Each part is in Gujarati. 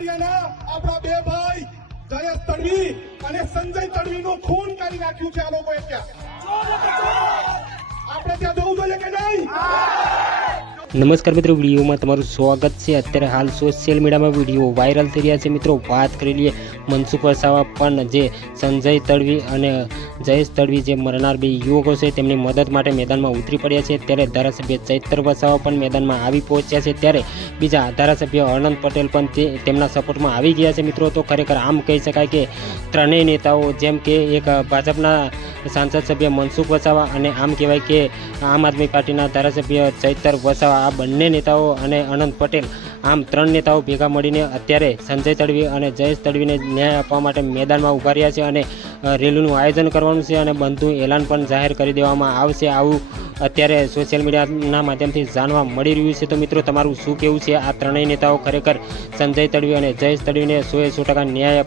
કાળિયાના આપણા બે ભાઈ જયેશ તડવી અને સંજય તડવીનું ખૂન કરી નાખ્યું છે આ લોકોએ ત્યાં। આપણે ત્યાં જવું જોઈએ કે નહીં? નમસ્કાર મિત્રો, વિડીયોમાં તમારું સ્વાગત છે। અત્યારે હાલ સોશિયલ મીડિયામાં વિડીયો વાયરલ થઈ રહ્યા છે મિત્રો। વાત કરી લઈએ મનસુખ વસાવા પણ જે સંજય તડવી અને જયેશ તડવી જે મરનાર બે યુવકો છે તેમની મદદ માટે મેદાનમાં ઉતરી પડ્યા છે। ત્યારે ધારાસભ્ય ચૈતર વસાવા પણ મેદાનમાં આવી પહોંચ્યા છે। ત્યારે બીજા ધારાસભ્ય અનંત પટેલ પણ તેમના સપોર્ટમાં આવી ગયા છે મિત્રો। તો ખરેખર આમ કહી શકાય કે ત્રણેય નેતાઓ જેમ કે એક ભાજપના સાંસદ સભ્ય મનસુખ વસાવા અને આમ કહેવાય કે આમ આદમી પાર્ટીના ધારાસભ્ય ચૈતર વસાવા, આ બંને નેતાઓ અને અનંત પટેલ, આમ ત્રણ નેતાઓ ભેગા મળીને અત્યારે સંજય તડવી અને જયેશ તડવીને ન્યાય આપવા માટે મેદાનમાં ઉભા રહ્યા છે અને રેલીનું આયોજન કરવાનું છે અને બંધનું એલાન પણ જાહેર કરી દેવામાં આવશે। આવું અત્યારે સોશિયલ મીડિયાના માધ્યમથી જાણવા મળી રહ્યું છે। તો મિત્રો, તમારું શું કહેવું છે? આ ત્રણેય નેતાઓ ખરેખર સંજય તડવી અને જયેશ તડવીને 100% ન્યાય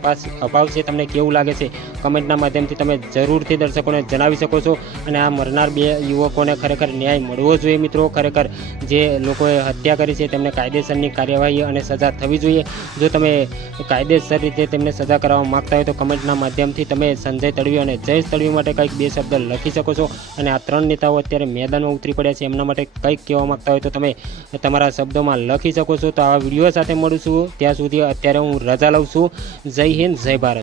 અપાવશે? તમને કેવું લાગે છે? કમેન્ટના માધ્યમથી તમે જરૂરથી દર્શકોને જણાવી શકો છો। અને આ મરનાર બે યુવકોને ખરેખર ન્યાય મળવો જોઈએ મિત્રો। ખરેખર જે લોકોએ હત્યા કરી છે તેમને કાયદેસરની કાર્યવાહી અને સજા થવી જોઈએ। જો તમે કાયદેસર રીતે તેમને સજા કરાવવા માગતા હોય તો કમેન્ટના માધ્યમથી તમે સંજય તડવી અને જયેશ તડવી માટે કંઈક બે શબ્દ લખી શકો છો। અને આ ત્રણ નેતાઓ અત્યારે મેદાનમાં ઉતરી પડ્યા છે, એમના માટે કંઈક કહેવા માગતા હોય તો તમે તમારા શબ્દોમાં લખી શકો છો। તો આવા વિડીયો સાથે મળું છું, ત્યાં સુધી અત્યારે હું રજા લઉં છું। જય હિન્દ, જય ભારત।